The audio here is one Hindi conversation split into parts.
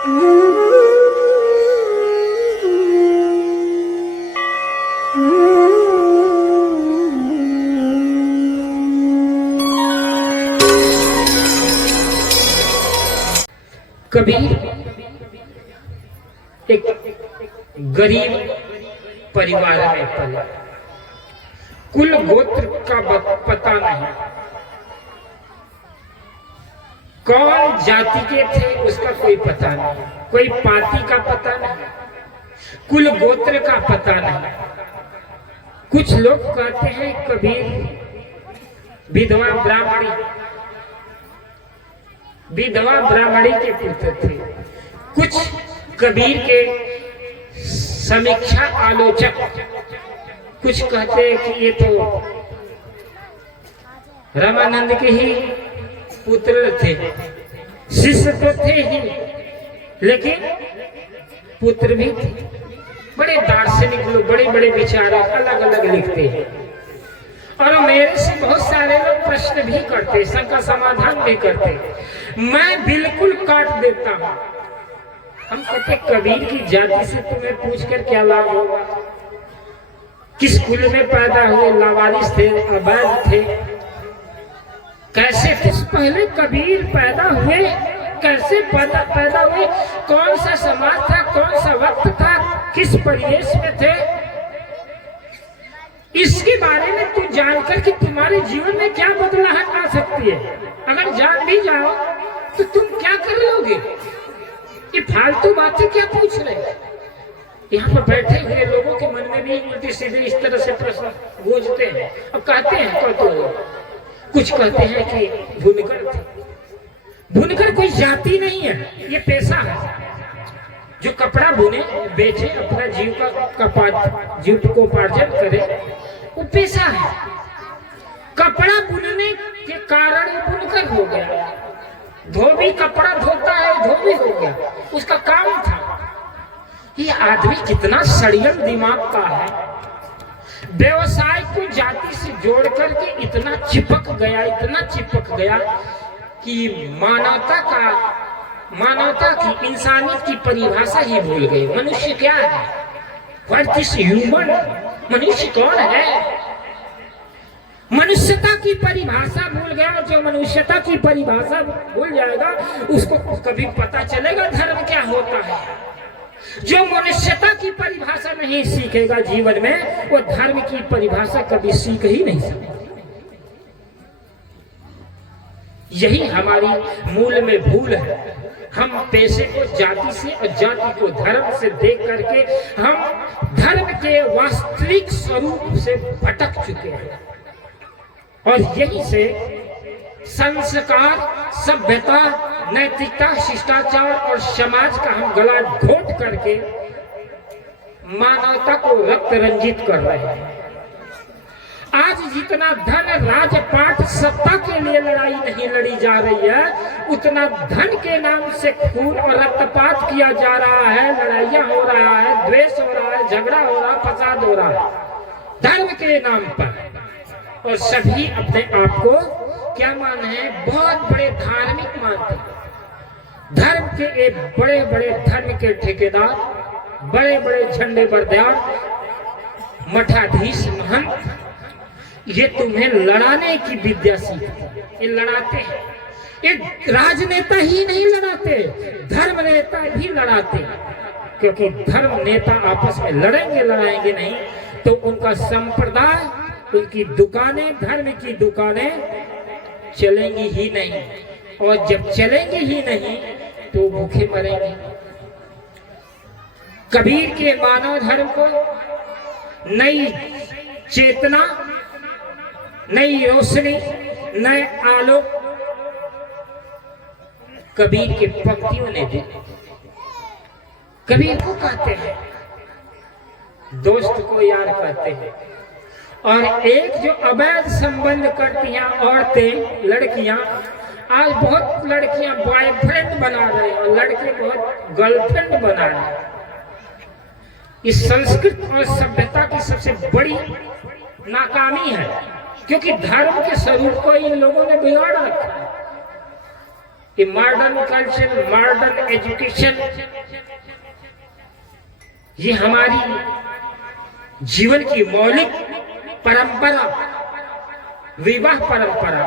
कबीर एक गरीब परिवार में पला, कुल गोत्र का पता नहीं, कौन जाति के थे उसका कोई पता नहीं, कोई पार्टी का पता नहीं, कुल गोत्र का पता नहीं। कुछ लोग कहते हैं कबीर विधवा ब्राह्मणी के पुत्र थे। कुछ कबीर के समीक्षा आलोचक कुछ कहते हैं कि ये तो रामानंद के ही पुत्र थे, शिष्य तो थे ही लेकिन पुत्र भी थे। बड़े दार्शनिक लोग, बड़े बड़े विचारक अलग अलग लिखते हैं और मेरे से बहुत सारे लोग प्रश्न भी करते, शंका समाधान भी करते, मैं बिल्कुल काट देता हूं। हम कहते कबीर की जाति से तुम्हें पूछकर क्या लाभ होगा, किस कुल में पैदा हुए, लावारिस थे, अवैध थे, कैसे थे पहले कबीर पैदा हुए, कैसे पैदा हुए, कौन सा समाज था, कौन सा वक्त था, किस परिवेश में थे, इसके बारे में तू जानकर कि तुम्हारे जीवन में क्या बदलाहट आ सकती है, अगर जान भी जाओ तो तुम क्या कर लोगे। ये फालतू बातें क्या पूछ रहे हैं। यहाँ पर बैठे हुए लोगों के मन में भी उल्टी सीधी इस तरह से प्रश्न गूंजते हैं और कहते हैं कुछ कहते हैं कि बुनकर थे। बुनकर कोई जाति नहीं है, ये पेशा है। जो कपड़ा बुने बेचे, अपना जीव को उपार्जन करे, वो पेशा है। कपड़ा बुनने के कारण बुनकर हो गया। धोबी कपड़ा धोता है, धोबी हो गया, उसका काम था। ये आदमी कितना सड़ियल दिमाग का है, व्यवसाय को जाति से जोड़ करके इतना चिपक गया कि मानवता की, इंसानियत की परिभाषा ही भूल गई। मनुष्य क्या है, व्हाट इज ह्यूमन, मनुष्य कौन है, मनुष्यता की परिभाषा भूल गया। जो मनुष्यता की परिभाषा भूल जाएगा उसको कभी पता चलेगा धर्म क्या होता है। जो मनुष्यता की परिभाषा नहीं सीखेगा जीवन में, वो धर्म की परिभाषा कभी सीख ही नहीं सकता। यही हमारी मूल में भूल है। हम पेशे को जाति से और जाति को धर्म से देख करके हम धर्म के वास्तविक स्वरूप से भटक चुके हैं और यहीं से संस्कार, सभ्यता, नैतिकता, शिष्टाचार और समाज का हम गला घोट करके मानवता को रक्त रंजित कर रहे हैं। आज जितना धन राजपाट सत्ता के लिए लड़ाई नहीं लड़ी जा रही है, उतना धन के नाम से खून और रक्तपात किया जा रहा है, लड़ाइयां हो रहा है, द्वेष हो रहा है, झगड़ा हो रहा है, फसाद हो रहा है धर्म के नाम पर। और सभी अपने आप को क्या मान है, बहुत बड़े धार्मिक मानते हैं। धर्म के एक बड़े बड़े धर्म के ठेकेदार, बड़े बड़े झंडे बरदार, मठाधीश, महंत, ये तुम्हें लड़ाने की विद्या सीखते हैं। ये लड़ाते हैं। ये राजनेता ही नहीं लड़ाते, धर्म नेता भी लड़ाते, क्योंकि धर्म नेता आपस में लड़ाएंगे नहीं तो उनका संप्रदाय, उनकी दुकानें, धर्म की दुकानें चलेंगी ही नहीं, और जब चलेंगी ही नहीं तो भूखे मरेंगे। कबीर के मानव धर्म को नई चेतना, नई रोशनी, नए आलोक कबीर के पंक्तियों ने दी। कबीर को कहते हैं दोस्त को यार कहते हैं। और एक जो अवैध संबंध करती हैं औरतें, लड़कियां, आज बहुत लड़कियां बॉयफ्रेंड बना रहे हैं और लड़के बहुत गर्लफ्रेंड बना रहे हैं। इस संस्कृत और सभ्यता की सबसे बड़ी नाकामी है, क्योंकि धर्म के स्वरूप को इन लोगों ने बिगाड़ रखा है। ये मॉडर्न कल्चर, मॉडर्न एजुकेशन, ये हमारी जीवन की मौलिक परंपरा, विवाह परंपरा,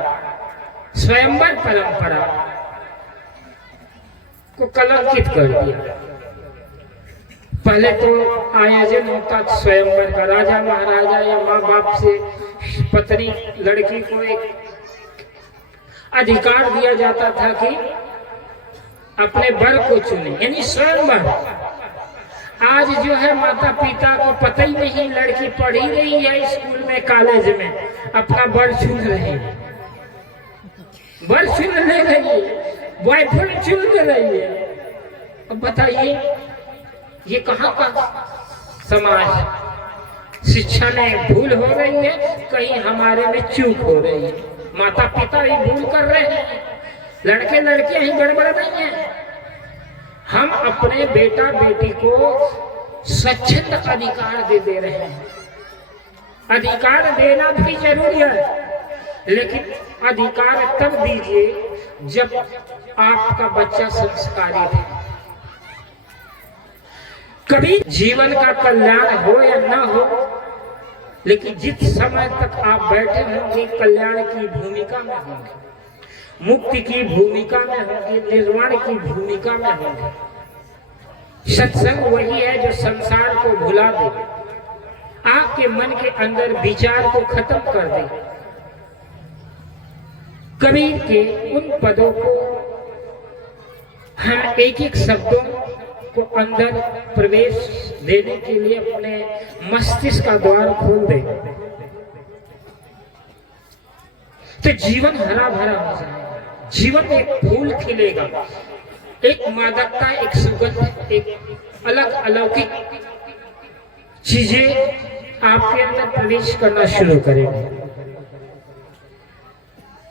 स्वयंवर परंपरा को कलंकित कर दिया। पहले तो आयोजन होता स्वयंवर का, राजा महाराजा या माँ बाप से पत्नी लड़की को एक अधिकार दिया जाता था कि अपने वर को चुने, यानी स्वयंवर। आज जो है माता पिता को पता ही नहीं, लड़की पढ़ ही रही है स्कूल में, कॉलेज में, अपना वर चुन रही है, वर चुन ले रही है, बॉयफ्रेंड चुन ले रही है। अब बताइए ये कहाँ का समाज? शिक्षा में भूल हो रही है, कहीं हमारे में चूक हो रही है, माता पिता ही भूल कर रहे हैं, लड़के लड़कियां ही गड़बड़ नहीं है। हम अपने बेटा बेटी को स्वच्छंद अधिकार दे रहे हैं। अधिकार देना भी जरूरी है, लेकिन अधिकार तब दीजिए जब आपका बच्चा संस्कारित है। कभी जीवन का कल्याण हो या न हो, लेकिन जिस समय तक आप बैठे होंगे कल्याण की भूमिका में होंगे, मुक्ति की भूमिका में होंगे, निर्वाण की भूमिका में होंगे। सत्संग वही है जो संसार को भुला दे, आपके मन के अंदर विचार को खत्म कर दे। कबीर के उन पदों को हम एक एक शब्दों को अंदर प्रवेश देने के लिए अपने मस्तिष्क का द्वार खोल दे तो जीवन हरा भरा हो जाएगा, जीवन में एक फूल खिलेगा, एक मादकता, एक सुगंध, एक अलग अलौकिक चीजें आपके अंदर प्रवेश करना शुरू करेंगे।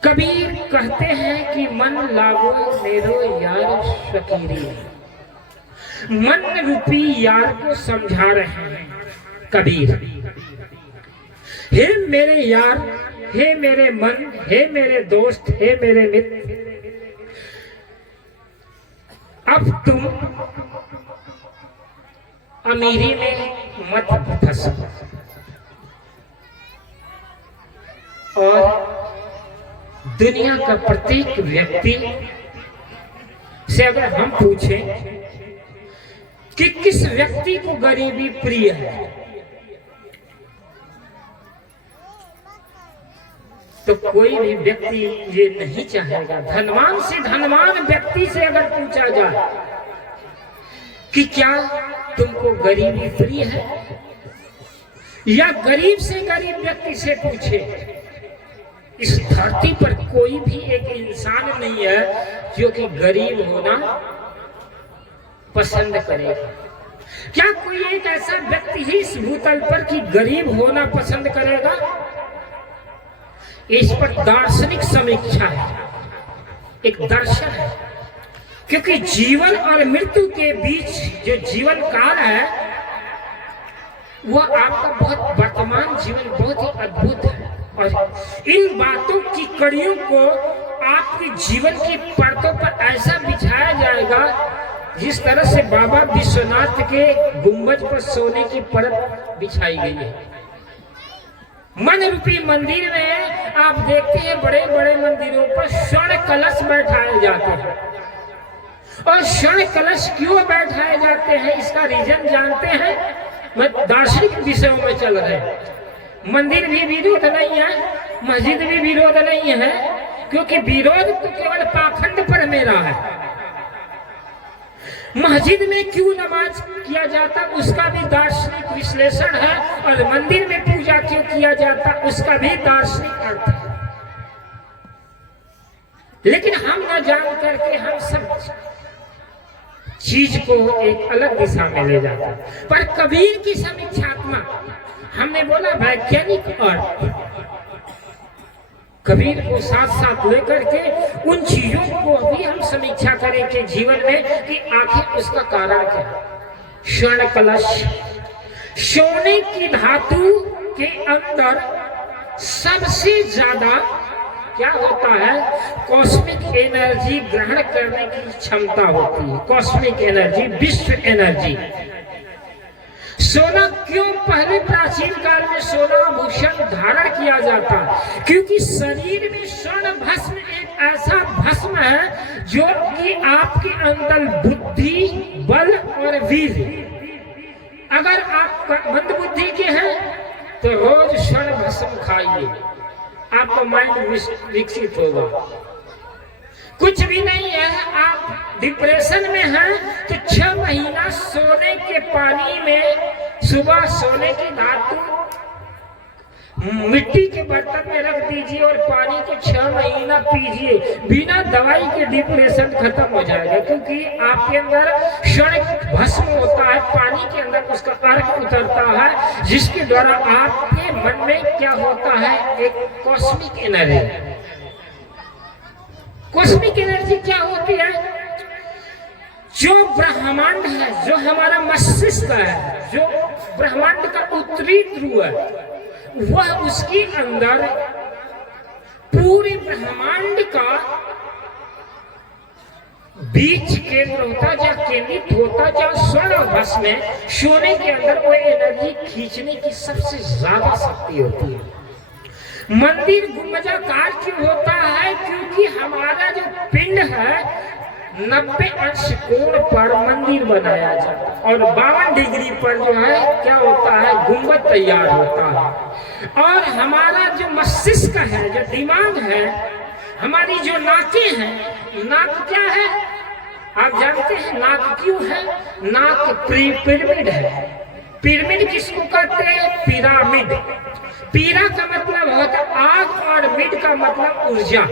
कबीर कहते हैं कि मन लागो मेरो यार फकीरी, मन रूपी यार को समझा रहे हैं कबीर। हे मेरे यार, हे मेरे मन, हे मेरे दोस्त, हे मेरे मित्र, अब तुम अमीरी में मत फंसो और दुनिया का प्रत्येक व्यक्ति से अगर हम पूछें कि किस व्यक्ति को गरीबी प्रिय है, तो कोई भी व्यक्ति ये नहीं चाहेगा। धनवान से धनवान व्यक्ति से अगर पूछा जाए कि क्या तुमको गरीबी प्रिय है, या गरीब से गरीब व्यक्ति से पूछे, इस धरती पर कोई भी एक इंसान नहीं है जो कि गरीब होना पसंद करेगा। क्या कोई एक ऐसा व्यक्ति ही इस भूतल पर कि गरीब होना पसंद करेगा? इस पर दार्शनिक समीक्षा है, एक दर्शन है, क्योंकि जीवन और मृत्यु के बीच जो जीवन काल है वह आपका बहुत वर्तमान जीवन बहुत ही अद्भुत है, और इन बातों की कड़ियों को आपके जीवन की परतों पर ऐसा बिछाया जाएगा जिस तरह से बाबा विश्वनाथ के गुंबज पर सोने की परत बिछाई गई है। मन रूपी मंदिर में आप देखते हैं बड़े बड़े मंदिरों पर स्वर्ण कलश बैठाए जाते हैं, और स्वर्ण कलश क्यों बैठाए जाते हैं इसका रीजन जानते हैं? मैं दार्शनिक विषयों में चल रहे हैं। मंदिर भी विरोध नहीं है, मस्जिद भी विरोध नहीं है, क्योंकि विरोध तो केवल पाखंड पर मेरा है। मस्जिद में क्यों नमाज किया जाता उसका भी दार्शनिक विश्लेषण है, और मंदिर में पूजा क्यों किया जाता उसका भी दार्शनिक अर्थ है। लेकिन हम न जान करके हम सब चीज को एक अलग दिशा में ले जाते हैं। पर कबीर की समीक्षात्मक, हमने बोला वैज्ञानिक अर्थ, कबीर को साथ साथ लेकर के उन चीजों को भी हम समीक्षा करेंगे जीवन में कि आखिर उसका कारण क्या है। स्वर्ण कलश, सोने की धातु के अंदर सबसे ज्यादा क्या होता है, कॉस्मिक एनर्जी ग्रहण करने की क्षमता होती है। कॉस्मिक एनर्जी, विश्व एनर्जी। सोना क्यों पहले प्राचीन काल में सोना आभूषण धारण किया जाता? क्योंकि शरीर में स्वर्ण भस्म एक ऐसा भस्म है जो कि आपके अंदर बुद्धि, बल और वीर। अगर आप मंद बुद्धि के हैं तो रोज स्वर्ण भस्म खाइए, आपका माइंड विकसित होगा। कुछ भी नहीं है, आप डिप्रेशन में हैं तो 6 महीना सोने के पानी में सुबह सोने की धातु मिट्टी के बर्तन में रख दीजिए और पानी को 6 महीना पीजिए, बिना दवाई के डिप्रेशन खत्म हो जाएगा। क्योंकि आपके अंदर क्षण भस्म होता है, पानी के अंदर उसका अर्क उतरता है, जिसके द्वारा आपके मन में क्या होता है, एक कॉस्मिक एनर्जी। कॉस्मिक एनर्जी क्या होती है? जो ब्रह्मांड है, जो हमारा मस्तिष्क है, जो ब्रह्मांड का उत्तरी ध्रुव है, वह उसके अंदर पूरे ब्रह्मांड का बीच केंद्र होता, जहाँ केंद्रित होता, जहाँ स्वर्ण भस्म में सोने के अंदर वो एनर्जी खींचने की सबसे ज्यादा शक्ति होती है। मंदिर गुंबजाकार क्यों होता है? क्योंकि हमारा जो पिंड है 90 अंश कोण पर मंदिर बनाया जाता है और 52 डिग्री पर जो है क्या होता है, गुंबद तैयार होता है। और हमारा जो मस्तिष्क है, जो दिमाग है, हमारी जो नाकें हैं, नाक क्या है आप जानते हैं? नाक क्यों है? नाक पिरामिड है। पिरामिड किसको कहते हैं? पिरामिड। पीरा का मतलब होता है आग और मिड का मतलब ऊर्जा।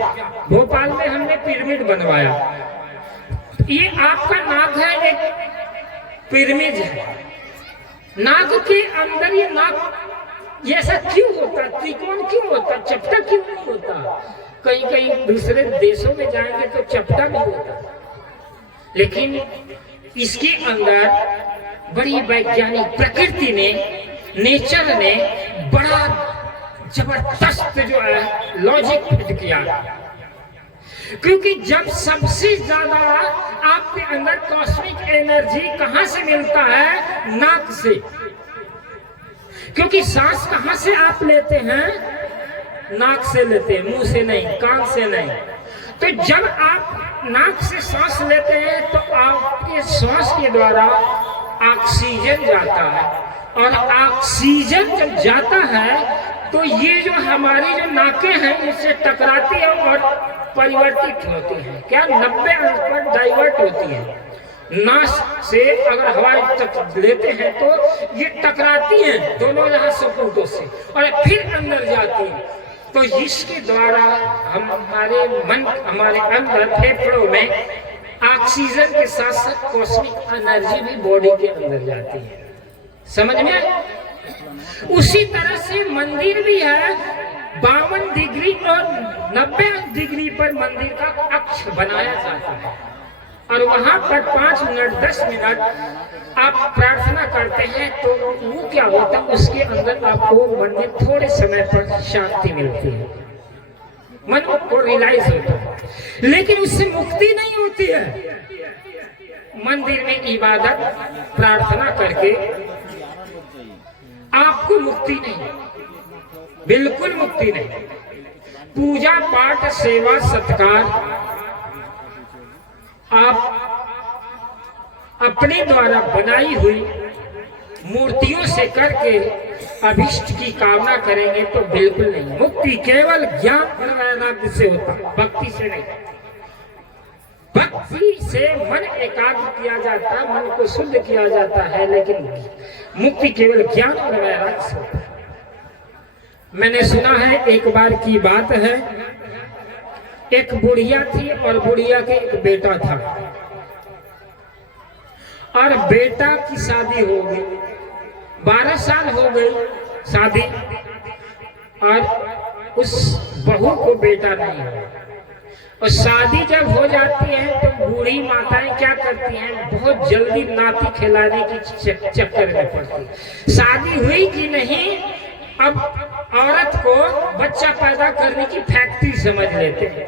भोपाल में हमने पिरामिड बनवाया। ये आपका नाक है, एक पिरामिड है। नाक के अंदर ये नाक ये ऐसा क्यों होता? त्रिकोण क्यों होता? चपटा क्यों नहीं होता? कहीं कहीं दूसरे देशों में जाएंगे तो चपटा भी होता, लेकिन इसके अंदर बड़ी वैज्ञानिक प्रकृति ने, नेचर ने बड़ा जबरदस्त जो है लॉजिक फिट किया। क्योंकि जब सबसे ज्यादा आपके अंदर कॉस्मिक एनर्जी कहां से मिलता है? नाक से। क्योंकि सांस कहां से आप लेते हैं? नाक से लेते हैं, मुंह से नहीं, कान से नहीं। तो जब आप नाक से सांस लेते हैं तो आपके श्वास के द्वारा ऑक्सीजन जाता है, और ऑक्सीजन जब जाता है तो ये जो हमारी जो नाकें हैं इससे टकराती है और परिवर्तित होती है। क्या 90 अंश पर डाइवर्ट होती है। नाक से अगर हवा तक लेते हैं तो ये टकराती हैं दोनों यहाँ सपोर्टों से और फिर अंदर जाती है। तो इसके द्वारा हमारे मन, हमारे अंदर फेफड़ों में ऑक्सीजन के साथ साथ कॉस्मिक एनर्जी भी बॉडी के अंदर जाती है। समझ में? उसी तरह से मंदिर भी है। 52 डिग्री और 90 डिग्री पर मंदिर का अक्ष बनाया जाता है और वहां पर 5 मिनट 10 मिनट आप प्रार्थना करते हैं तो वो क्या होता है, उसके अंदर आपको मन में थोड़े समय पर शांति मिलती है, मन को रियलाइज होता है। लेकिन उससे मुक्ति नहीं होती है। मंदिर में इबादत प्रार्थना करके आपको मुक्ति नहीं, बिल्कुल मुक्ति नहीं। पूजा पाठ सेवा सत्कार आप अपने द्वारा बनाई हुई मूर्तियों से करके अभिष्ट की कामना करेंगे तो बिल्कुल नहीं। मुक्ति केवल ज्ञान और वैराग्य से होता है, भक्ति से नहीं। भक्ति से मन एकाग्र किया जाता है, मन को शुद्ध किया जाता है, लेकिन मुक्ति केवल ज्ञान और वैराग्य से होता है। मैंने सुना है, एक बार की बात है, एक बुढ़िया थी और बुढ़िया के एक बेटा था और बेटा की शादी हो गई। 12 साल हो गई शादी और उस बहू को बेटा नहीं है। और शादी जब हो जाती है तो बूढ़ी माताएं क्या करती हैं, बहुत जल्दी नाती खिलाने की चक्कर में पड़ती। शादी हुई कि नहीं, अब औरत को बच्चा पैदा करने की फैक्ट्री समझ लेते हैं।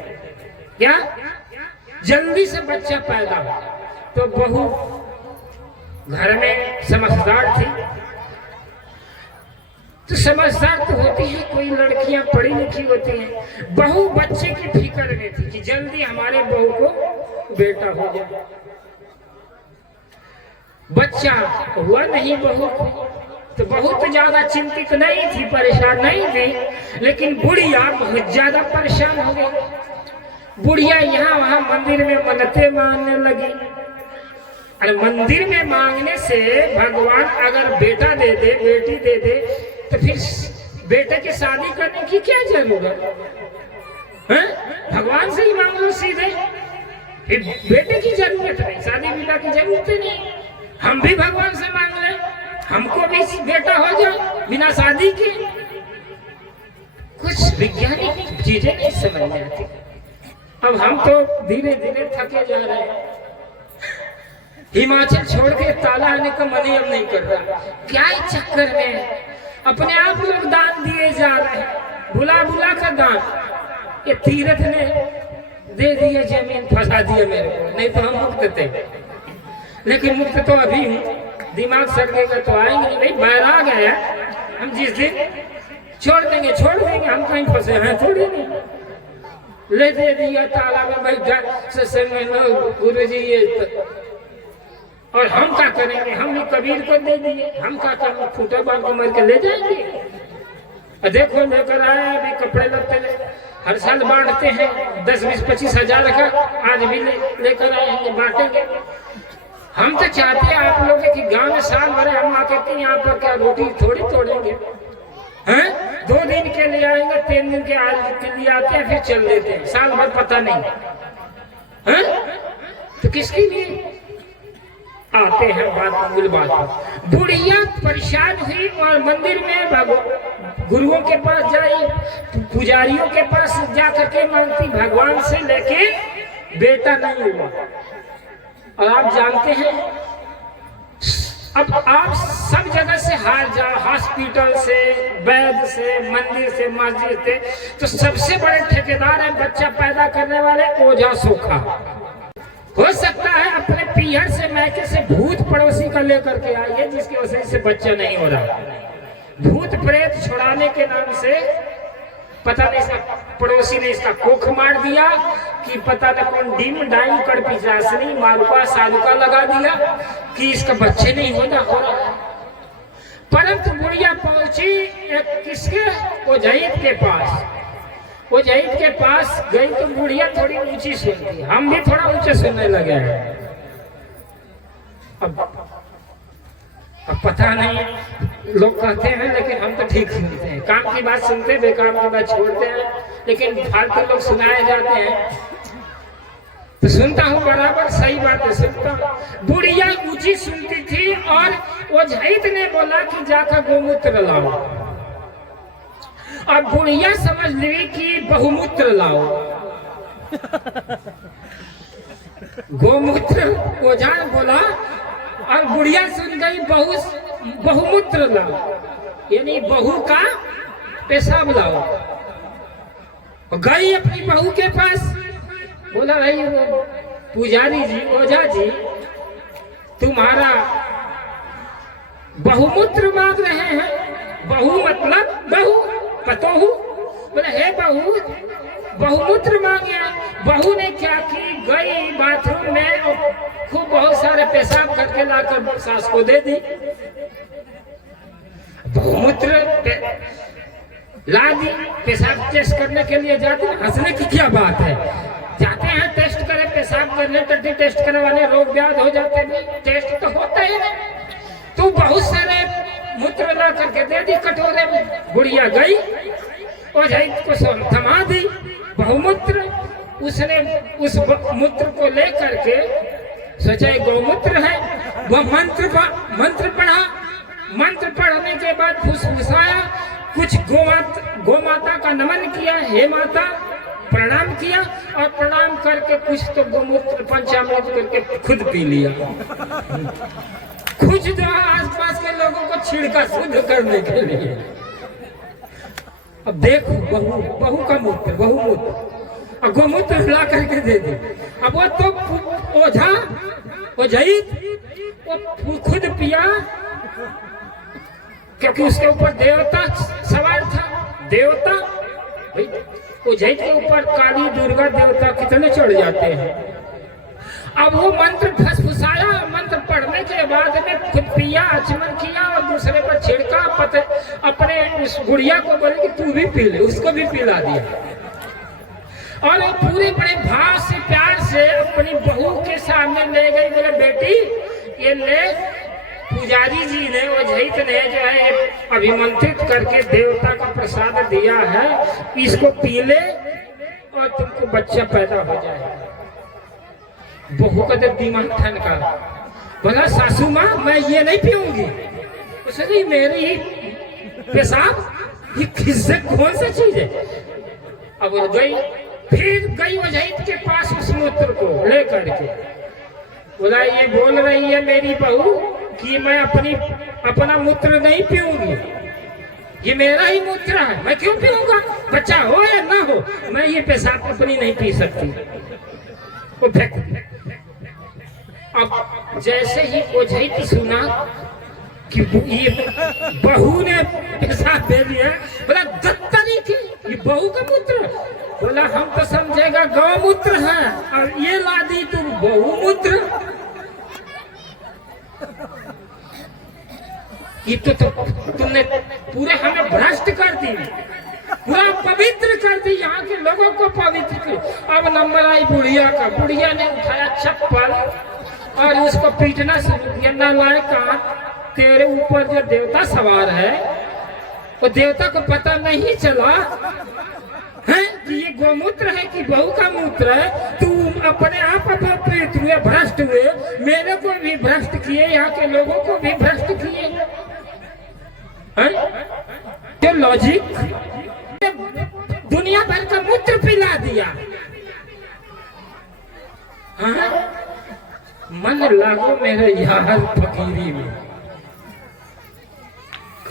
क्या जल्दी से बच्चा पैदा हो। तो बहू घर में समझदार थी, तो समझदार तो होती है, कोई लड़कियां पढ़ी लिखी होती हैं। बहू बच्चे की फिक्र में थी कि जल्दी हमारे बहू को बेटा हो जाए। बच्चा हुआ नहीं बहू को, तो बहुत ज्यादा चिंतित नहीं थी, परेशान नहीं थी, लेकिन बुढ़िया बहुत ज्यादा परेशान हो गई। बुढ़िया यहाँ वहां मंदिर में मन्नतें मांगने लगी। अरे मंदिर में मांगने से भगवान अगर बेटा दे दे, बेटी दे दे, तो फिर बेटे की शादी करने की क्या जरूरत है? भगवान से ही मांग लो सीधे, फिर बेटे की जरूरत नहीं, शादी विवाह की जरूरत नहीं। हम भी भगवान से मांग लें, हमको भी बेटा हो जाए बिना शादी के। कुछ वैज्ञानिक चीजें नहीं समझ में आती। अब हम तो धीरे धीरे थके जा रहे हैं। हिमाचल छोड़ के ताला आने का मन ही अब नहीं कर रहा। क्या चक्कर में अपने आप लोग दान दिए जा रहे हैं, बुला बुला कर दान। ये तीरथ ने दे दिए जमीन, फंसा दिया मेरे को, नहीं तो हम मुक्त थे। लेकिन मुक्त तो अभी हूँ, दिमाग सड़केगा तो आएंगे नहीं। भाई बैराग है, हम जिस दिन छोड़ देंगे, हम कहीं फंसे हैं थोड़ी नहीं। ले दे दिया ताला में बैठा सत्संग में गुरु जी ये, और हम क्या करेंगे? हम भी कबीर को दे दिए, हम क्या करेंगे? फूटा बांध को मार के ले जाएंगे। और देखो लेकर आया अभी कपड़े लत्ते, हर साल बांटते हैं 10, 20, 25 हजार का, आज भी लेकर आए हैं, बांटेंगे। हम तो चाहते हैं आप लोग कि गांव में साल भर हम आके यहाँ पर क्या रोटी थोड़ी तोड़ेंगे हैं? 2 दिन के लिए आएंगे, 3 दिन के लिए आते हैं, फिर चल देते हैं, साल भर पता नहीं है। तो किसके लिए आते हैं? बात मूल बात। बुढ़िया परेशान हुई और मंदिर में गुरुओं के पास जाई, पुजारियों के पास जा करके मांगती भगवान से, लेके बेटा नहीं हुआ। और आप जानते हैं अब आप सब जगह से हार जाओ, हॉस्पिटल से, वैद्य से, मंदिर से, मस्जिद से, तो सबसे बड़े ठेकेदार है बच्चा पैदा करने वाले ओझा सोखा। हो सकता है अपने पीहर से, मैके से भूत पड़ोसी का लेकर के आइए, जिसकी वजह से बच्चा नहीं हो रहा। भूत प्रेत छुड़ाने के नाम से पता नहीं इसका पड़ोसी ने इसका कोख मार दिया कि पता न कौन डीम डाइम कर पिशाचनी मालुका सालुका लगा दिया कि इसका बच्चे नहीं हो रहा है। परंतु बुढ़िया पहुंची एक किसके? ओझैत के पास। ओझैत के पास गई तो बुढ़िया थोड़ी ऊंची सुनती, हम भी थोड़ा ऊंचे सुनने लगे हैं। अब पता नहीं, लोग कहते हैं लेकिन हम तो ठीक सुनते हैं, काम की बात सुनते हैं, बेकार की बात छोड़ते हैं, लेकिन फालतू लोग सुनाए जाते हैं तो सुनता हूँ, बराबर सही बात है, सुनता हूँ। बुढ़िया ऊंची सुनती थी और ओझैत ने बोला कि जाकर गोमूत्र लाओ। अब बुढ़िया समझ ली कि बहुमूत्र लाओ। गोमूत्र ओझा बोला और बुढ़िया सुन गई बहुमूत्र लाओ, यानी बहू का पेशाब लाओ। गई अपनी बहू के पास, बोला भाई वो पुजारी जी, ओझा जी, तुम्हारा बहुमूत्र मांग रहे हैं। बहू मतलब बहू, पतोहू। बोले हे बहू, बहुमूत्र मांगे। बहू ने क्या की, गई बाथरूम में और खूब बहुत सारे पेशाब करके लाकर सास को दे दी। बहुमूत्र ला दी, पेशाब टेस्ट करने के लिए जाते हैं। हंसने की क्या बात है, जाते हैं टेस्ट करें, पेशाब करने, टट्टी टेस्ट करवाने, रोग व्याध हो जाते हैं, टेस्ट तो होता है ना। तो बहुत सारे मूत्र ला करके दे दी कटोरे में। बुढ़िया गई, ओझैत को थमा दी बहुमूत्र। उसने उस मूत्र को ले करके सोचा गौमूत्र है, वह मंत्र पढ़ा। मंत्र पढ़ने के बाद फुसफुसाया, कुछ गोमाता का नमन किया, हे माता, प्रणाम किया, और प्रणाम करके कुछ तो गोमूत्र पंचामृत करके खुद पी लिया। कुछ जो आसपास के लोगों को छिड़का शुद्ध करने के लिए। अब देखो बहू बहू का मूत्र, बहु मूत्र और गोमूत्र ला करके दे दी। अब वो तो ओझा ओझाई वो खुद पिया, क्योंकि उसके ऊपर देवता सवार था। देवता भाई ओझाई के ऊपर काली दुर्गा देवता कितने चढ़ जाते हैं। अब वो मंत्र फसफसाया, मंत्र पढ़ने के बाद में खुद पिया, आचमन किया और दूसरे पर छिड़का। अपने उस गुड़िया को बोले कि तू भी पी ले, उसको भी पिला दिया। और वो पूरे बड़े भाव से प्यार से अपनी बहू के सामने ले गई। बोले बेटी ये ले, पुजारी जी ने ओझैत ने जो है अभिमंत्रित करके देवता का प्रसाद दिया है, इसको पी ले और तुमको बच्चा पैदा हो जाए। बहू का जब दिमाग ठनका, बोला सासू माँ मैं ये नहीं पीऊंगी। उसने मेरी ही पेशाब ये किससे कौन सा चीज है। अब वो गई, फिर गई ओझैत के पास उस मूत्र को लेकर के। बोला ये बोल रही है मेरी बहू कि मैं अपना मूत्र नहीं पीऊंगी, ये मेरा ही मूत्र है, मैं क्यों पीऊंगा, बच्चा हो या ना हो, मैं ये पेशाब अपनी नहीं पी सकती। वो फेंक। अब जैसे ही ओझैत सुना कि ये बहू ने पेशाब दे दिया, बोला दत्तरी की ये बहू का मूत्र। बोला हम तो समझेगा गौमूत्र है और ये ला दी तुम बहुमूत्र। ये तो तुमने पूरे हमें भ्रष्ट कर दी, पूरा पवित्र कर दी, यहाँ के लोगों को पवित्र कर। अब नंबर आई बुढ़िया का। बुढ़िया ने उठाया चप्पल और उसको पीटना शुरू किया। नालायक कहा, तेरे ऊपर जो देवता सवार है वो देवता को पता नहीं चला है कि ये गोमूत्र है कि बहू का मूत्र है। तू अपने आप अपवित्र हुए, भ्रष्ट हुए, मेरे को भी भ्रष्ट किए, यहाँ के लोगों को भी भ्रष्ट किए। जो लॉजिक दुनिया भर का मूत्र पिला दिया। हाँ? मन लागो मेरे यार फकीरी में।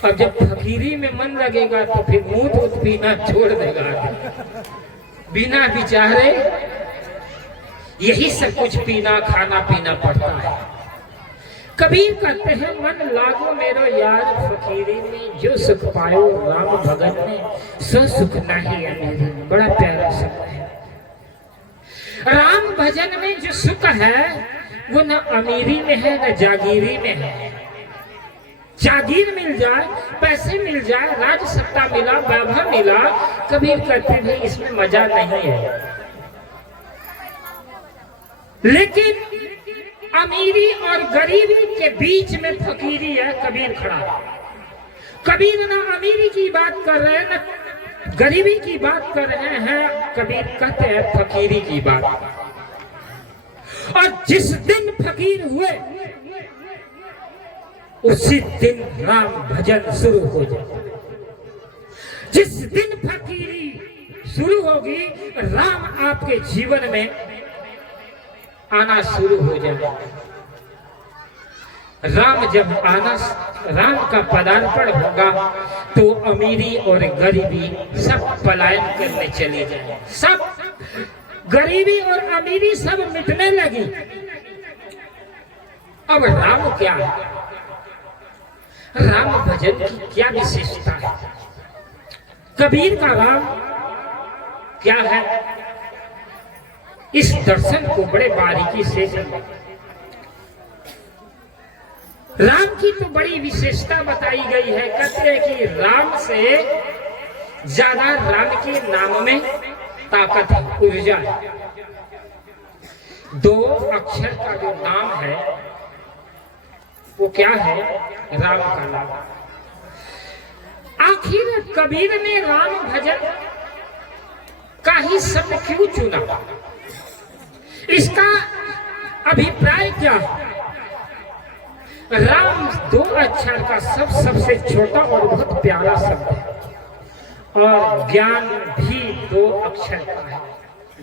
अब जब फकीरी में मन लगेगा तो फिर मुंह पीना छोड़ देगा, बिना विचारे यही सब कुछ पीना खाना पीना पड़ता है। कबीर कहते हैं मन लागो मेरो यार फकीरी में, जो सुख पायो राम भगत ने, सो सुख नहीं अमीरी में। बड़ा प्यारा शब्द है। राम भजन में जो सुख है वो न अमीरी में है न जागीरी में है। जागीर मिल जाए, पैसे मिल जाए, राज सत्ता मिला, वैभव मिला, कबीर कहते हैं इसमें मजा नहीं है। लेकिन अमीरी और गरीबी के बीच में फकीरी है, कबीर खड़ा है। कबीर ना अमीरी की बात कर रहे हैं न गरीबी की बात कर रहे हैं, कबीर कहते हैं फकीरी की बात। और जिस दिन फकीर हुए उसी दिन राम भजन शुरू हो जाए। जिस दिन फकीरी शुरू होगी राम आपके जीवन में आना शुरू हो जाए। राम जब आना, राम का पदार्पण होगा तो अमीरी और गरीबी सब पलायन करने चली जाए। सब गरीबी और अमीरी सब मिटने लगी। अब राम क्या है, राम भजन की क्या विशेषता है, कबीर का राम क्या है, इस दर्शन को बड़े बारीकी से समझें। राम की तो बड़ी विशेषता बताई गई है। कहते हैं कि राम से ज्यादा राम के नाम में ताकत है, ऊर्जा है। 2 अक्षर का जो नाम है वो क्या है, राम का नाम। आखिर कबीर ने राम भजन का ही शब्द क्यों चुना, इसका अभिप्राय क्या है। राम 2 अक्षर का सबसे छोटा और बहुत प्यारा शब्द है। और ज्ञान भी 2 अक्षर का है,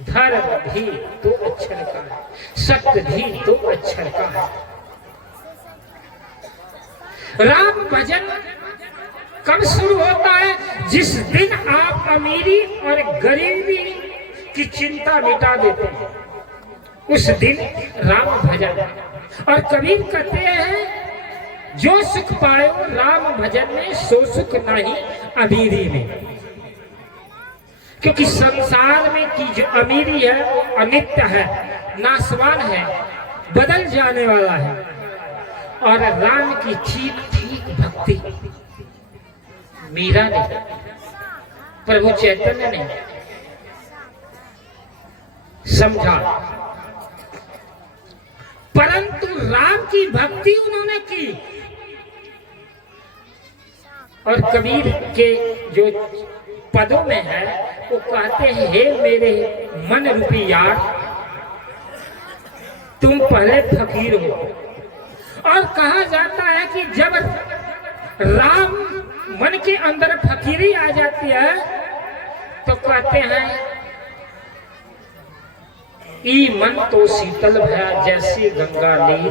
धर्म भी 2 अक्षर का है, सत्य भी 2 अक्षर का है। राम भजन कब शुरू होता है? जिस दिन आप अमीरी और गरीबी की चिंता मिटा देते हैं, उस दिन राम भजन। और कबीर कहते हैं, जो सुख पायो राम भजन में, सो सुख नहीं अमीरी में। क्योंकि संसार में की जो अमीरी है वो अनित्य है, नाशवान है, बदल जाने वाला है। और राम की ठीक ठीक भक्ति मीरा ने, प्रभु चैतन्य ने समझा, परंतु राम की भक्ति उन्होंने की। और कबीर के जो पदों में है वो कहते हैं, हे मेरे मन रूपी यार, तुम पहले फकीर हो। और कहा जाता है कि जब राम मन के अंदर फकीरी आ जाती है तो कहते हैं, ई मन तो शीतल भया जैसे गंगा नीर,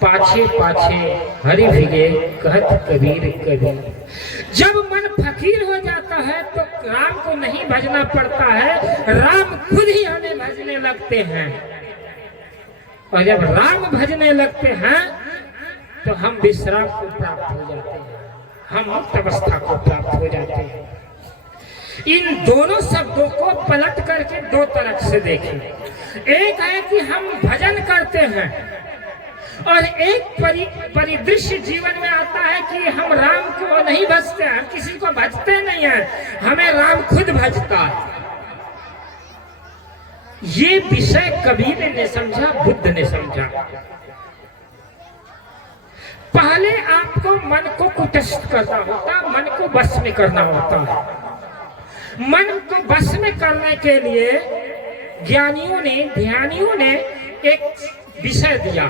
पाछे पाछे हरि भिगे कहत कबीर कबीर। जब मन फकीर हो जाता है तो राम को नहीं भजना पड़ता है, राम खुद ही हमें भजने लगते हैं। और जब राम भजने लगते हैं तो हम विश्राम को प्राप्त हो जाते हैं, हम मुक्त अवस्था को प्राप्त हो जाते हैं। इन दोनों शब्दों को पलट करके दो तरह से देखें। एक है कि हम भजन करते हैं, और एक परिदृश्य जीवन में आता है कि हम राम को नहीं भजते, हम किसी को भजते नहीं है, हमें राम खुद भजता है। ये विषय कबीर ने समझा, बुद्ध ने समझा। पहले आपको मन को कुटस्थ करना होता, मन को वश में करना होता है। मन को वश में करने के लिए ज्ञानियों ने, ध्यानियों ने एक विषय दिया।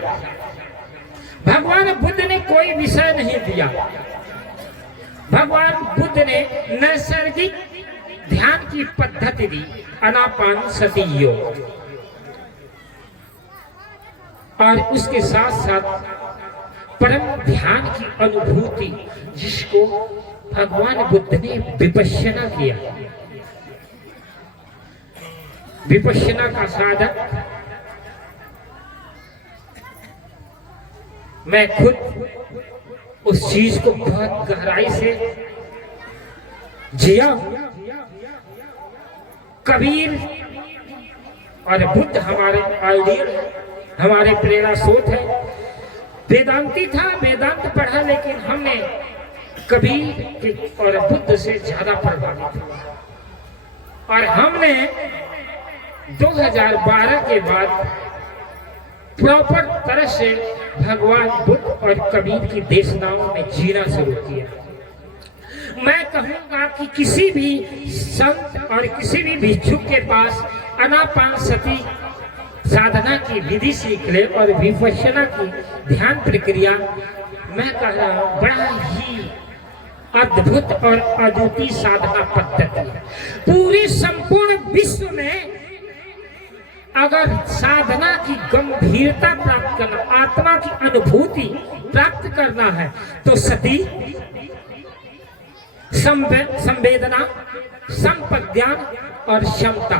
भगवान बुद्ध ने कोई विषय नहीं दिया। भगवान बुद्ध ने नैसर्गिक ध्यान की पद्धति दी, आनापान सती योग। और उसके साथ साथ परम ध्यान की अनुभूति, जिसको भगवान बुद्ध ने विपश्यना किया। विपश्यना का साधक मैं खुद उस चीज को बहुत गहराई से जिया। कबीर और बुद्ध हमारे आइडियल, हमारे प्रेरणा स्रोत है। वेदांती था, वेदांत पढ़ा, लेकिन हमने कबीर और बुद्ध से ज्यादा प्रभावित हुआ। और हमने 2012 के बाद प्रॉपर तरह से भगवान बुद्ध और कबीर की देशनाओं में जीना शुरू किया। मैं कहूंगा कि किसी भी संत और किसी भी भिक्षुक के पास आनापान सती साधना की विधि सीख ले और विपश्यना की ध्यान प्रक्रिया, मैं कह रहा हूं, बड़ा ही अद्भुत और अद्वितीय साधना पद्धति है। पूरे संपूर्ण विश्व में अगर साधना की गंभीरता प्राप्त करना, आत्मा की अनुभूति प्राप्त करना है तो सती, संवेदना, संपज्ञान और क्षमता,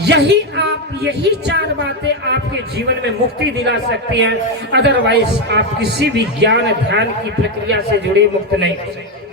यही चार बातें आपके जीवन में मुक्ति दिला सकती हैं। अदरवाइज आप किसी भी ज्ञान ध्यान की प्रक्रिया से जुड़े मुक्त नहीं हो सकते।